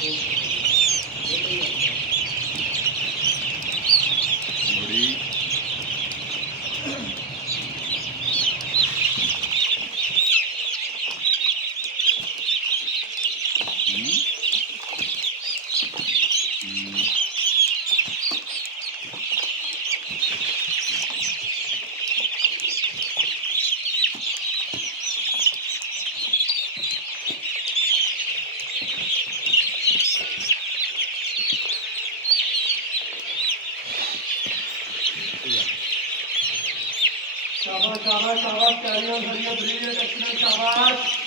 बड़ी शाबाश शाबाश शाबाश, कैरी ऑन करिए, ब्रिलियंट, एक्सीलेंट, शाबाश।